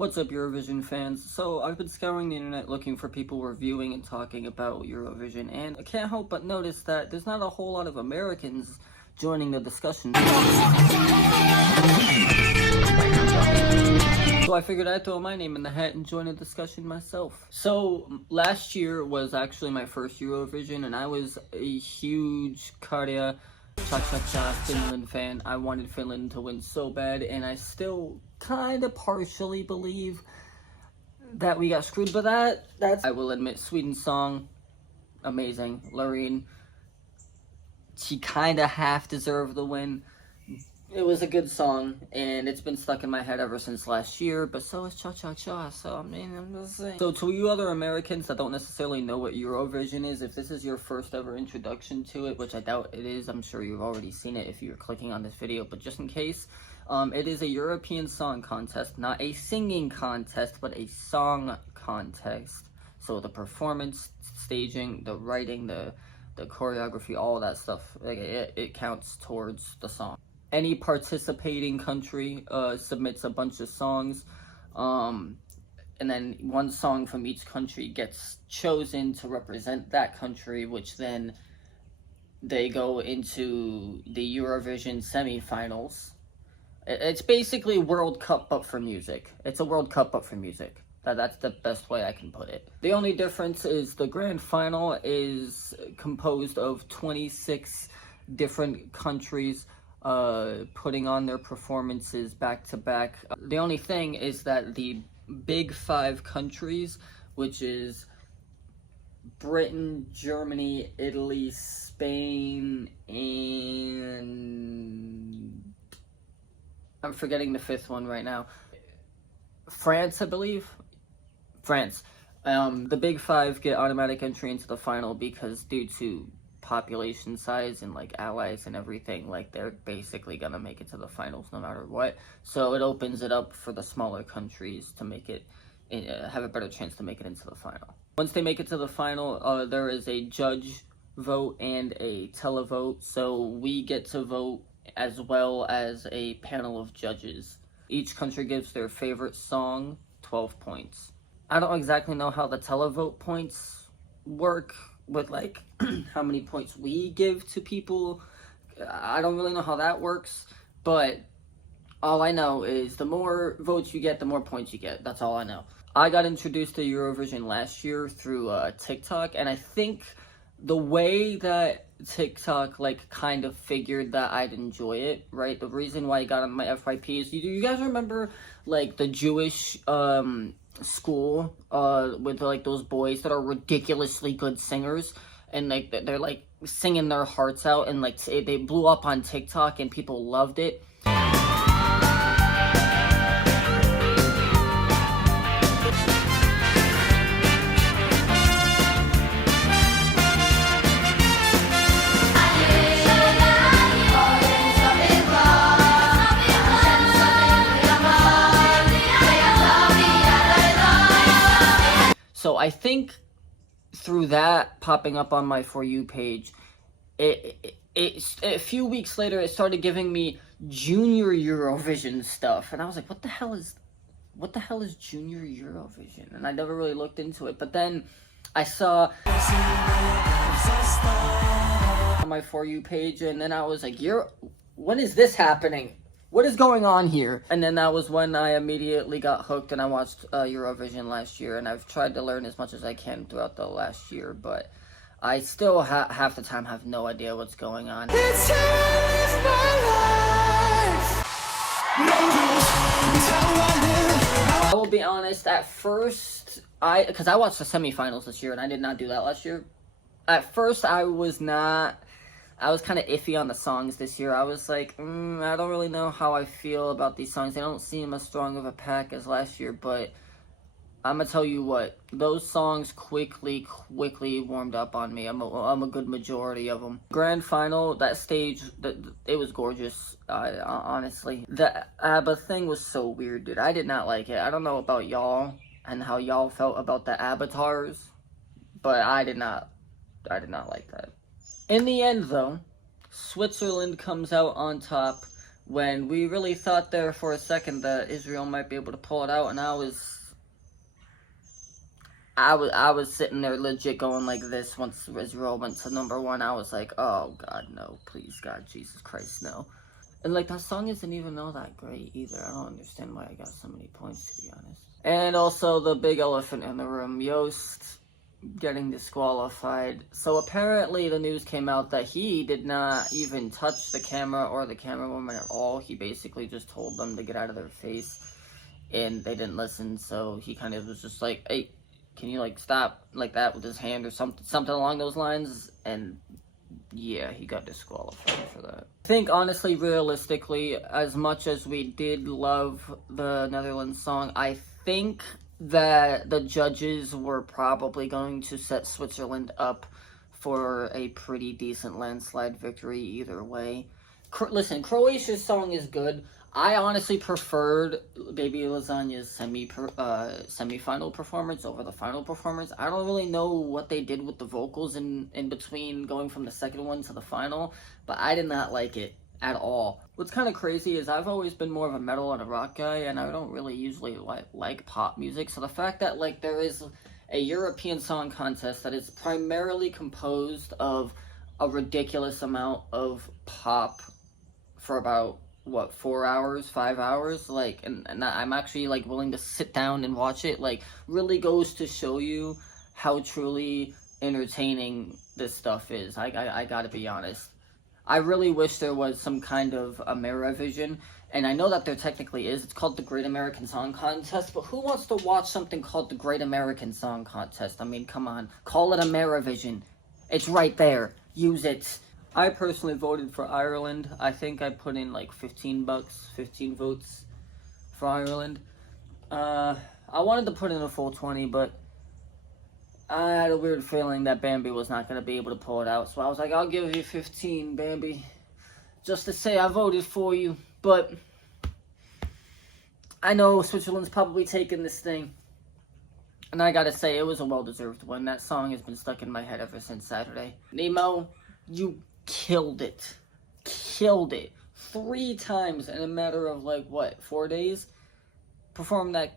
What's up, Eurovision fans? So, I've been scouring the internet looking for people reviewing and talking about Eurovision, and I can't help but notice that there's not a whole lot of Americans joining the discussion. So I figured I'd throw my name in the hat and join the discussion myself. So, last year was actually my first Eurovision, and I was a huge Karja Cha-Cha-Cha Finland fan. I wanted Finland to win so bad, and I still kind of partially believe that we got screwed, but that's I will admit, Sweden's song, amazing. Loreen, she kind of half deserved the win. It was a good song, and it's been stuck in my head ever since last year, but so is Cha-Cha-Cha, so I mean, I'm just saying. So to you other Americans that don't necessarily know what Eurovision is, if this is your first ever introduction to it, which I doubt it is, I'm sure you've already seen it if you're clicking on this video, but just in case, it is a European song contest, not a singing contest, but a song contest. So the performance, staging, the writing, the choreography, all that stuff, like it counts towards the song. Any participating country submits a bunch of songs, and then one song from each country gets chosen to represent that country, which then they go into the Eurovision semifinals. It's basically World Cup but for music. It's a World Cup but for music. That's the best way I can put it. The only difference is the grand final is composed of 26 different countries putting on their performances back to back. The only thing is that the big five countries, which is Britain, Germany, Italy, Spain, and I'm forgetting the fifth one right now. France, I believe. France. The big five get automatic entry into the final because due to population size and like allies and everything, like they're basically gonna make it to the finals no matter what. So it opens it up for the smaller countries to make it have a better chance to make it into the final. Once they make it to the final, there is a judge vote and a televote, so we get to vote as well as a panel of judges. Each country gives their favorite song 12 points. I don't exactly know how the televote points work with like how many points we give to people. I don't really know how that works, but all I know is the more votes you get, the more points you get. That's all I know. I got introduced to Eurovision last year through TikTok, and I think the way that TikTok like kind of figured that I'd enjoy it, right? The reason why I got on my FYP is you guys remember like the Jewish school with like those boys that are ridiculously good singers, and like they're like singing their hearts out, and like they blew up on TikTok and people loved it. So I think through that popping up on my For You page, it a few weeks later, it started giving me Junior Eurovision stuff. And I was like, what the hell is Junior Eurovision? And I never really looked into it. But then I saw on my For You page, and then I was like, when is this happening? What is going on here? And then that was when I immediately got hooked, and I watched Eurovision last year, and I've tried to learn as much as I can throughout the last year, but I still half the time have no idea what's going on. It's how I live my life. I will be honest, at first, because I watched the semifinals this year, and I did not do that last year. At first, I was kind of iffy on the songs this year. I was like, I don't really know how I feel about these songs. They don't seem as strong of a pack as last year, but I'm gonna tell you what, those songs quickly warmed up on me. I'm a good majority of them. Grand final, that stage, it was gorgeous, honestly. The ABBA thing was so weird, dude. I did not like it. I don't know about y'all and how y'all felt about the avatars, but I did not like that. In the end, though, Switzerland comes out on top when we really thought there for a second that Israel might be able to pull it out, and I was sitting there legit going like this once Israel went to #1. I was like, oh God, no, please God, Jesus Christ, no. And like that song isn't even all that great either. I don't understand why I got so many points, to be honest. And also the big elephant in the room, Yost getting disqualified. So apparently the news came out that he did not even touch the camera or the camerawoman at all. He basically just told them to get out of their face, and they didn't listen. So he kind of was just like, hey, can you like stop like that with his hand or something along those lines? And yeah, he got disqualified for that. I think honestly, realistically, as much as we did love the Netherlands song, I think that the judges were probably going to set Switzerland up for a pretty decent landslide victory either way. Listen, Croatia's song is good. I honestly preferred Baby Lasagna's semi-final performance over the final performance. I don't really know what they did with the vocals in between going from the second one to the final, but I did not like it at all. What's kind of crazy is I've always been more of a metal and a rock guy, and I don't really usually like pop music. So the fact that like there is a European song contest that is primarily composed of a ridiculous amount of pop for about what, 4 hours, 5 hours, like, and I'm actually like willing to sit down and watch it, like, really goes to show you how truly entertaining this stuff is. I gotta be honest. I really wish there was some kind of Amerivision, and I know that there technically is. It's called the Great American Song Contest, but who wants to watch something called the Great American Song Contest? I mean, come on, call it Amerivision. It's right there. Use it. I personally voted for Ireland. I think I put in like 15 votes for Ireland. I wanted to put in a full 20, but I had a weird feeling that Bambi was not going to be able to pull it out. So I was like, I'll give you 15, Bambi, just to say I voted for you. But I know Switzerland's probably taking this thing. And I gotta say, it was a well-deserved win. That song has been stuck in my head ever since Saturday. Nemo, you killed it. Killed it. 3 times in a matter of, like, what, 4 days? Performed that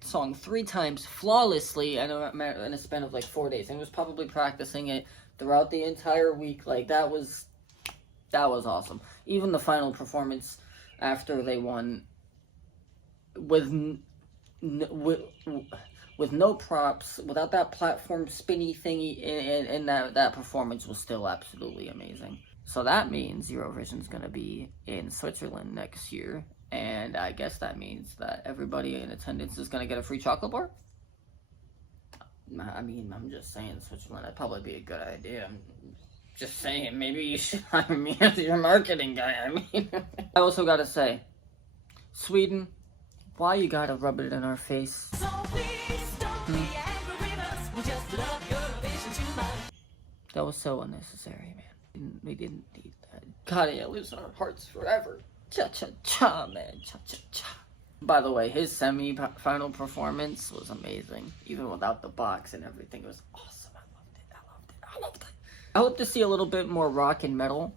song 3 times flawlessly in a span of, like, 4 days. And was probably practicing it throughout the entire week. Like, that was awesome. Even the final performance after they won with no props, without that platform spinny thingy, and that performance was still absolutely amazing. So that means Eurovision's going to be in Switzerland next year, and I guess that means that everybody in attendance is going to get a free chocolate bar? I mean, I'm just saying, Switzerland, that'd probably be a good idea. I'm just saying, maybe you should hire me as your marketing guy. I mean, I also gotta say, Sweden, why you gotta rub it in our face? So please don't be angry with us. We just love Eurovision too much. That was so unnecessary, man. We didn't need that. Kadia lives in our hearts forever. Cha-cha-cha, man. Cha-cha-cha. By the way, his semi-final performance was amazing. Even without the box and everything, it was awesome. I loved it. I hope to see a little bit more rock and metal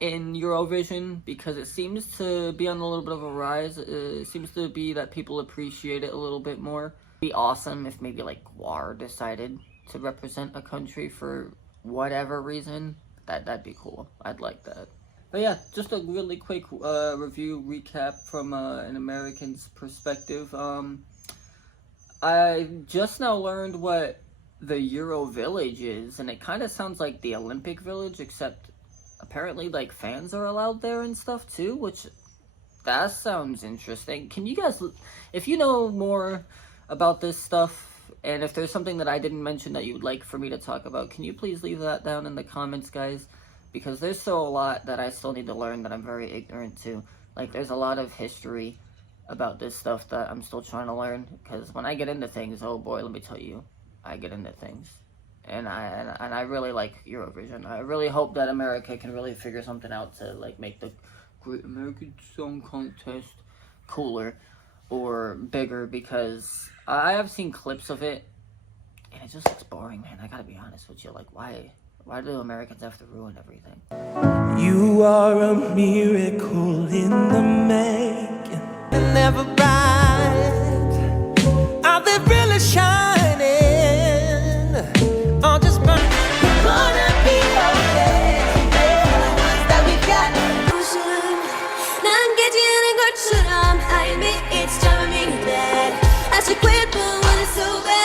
in Eurovision, because it seems to be on a little bit of a rise. It seems to be that people appreciate it a little bit more. It'd be awesome if maybe like GWAR decided to represent a country for whatever reason. That'd be cool. I'd like that. But yeah, just a really quick review recap from an American's perspective. I just now learned what the Euro Village is, and it kind of sounds like the Olympic Village, except apparently like fans are allowed there and stuff too, which that sounds interesting. Can you guys, if you know more about this stuff, and if there's something that I didn't mention that you would like for me to talk about, can you please leave that down in the comments, guys? Because there's still a lot that I still need to learn that I'm very ignorant to. Like, there's a lot of history about this stuff that I'm still trying to learn, because when I get into things, oh boy, let me tell you, I get into things. And I really like Eurovision. I really hope that America can really figure something out to like make the Great American Song Contest cooler or bigger, because I have seen clips of it and it just looks boring, man. I gotta be honest with you. Like, why Why do Americans have to ruin everything? You are a miracle in the making. And never bright. Are they really shining? Or just burning? Gonna be okay. That we got. 난 깨지는 것처럼 I admit it's driving me mad. I should quit, but when it's so bad.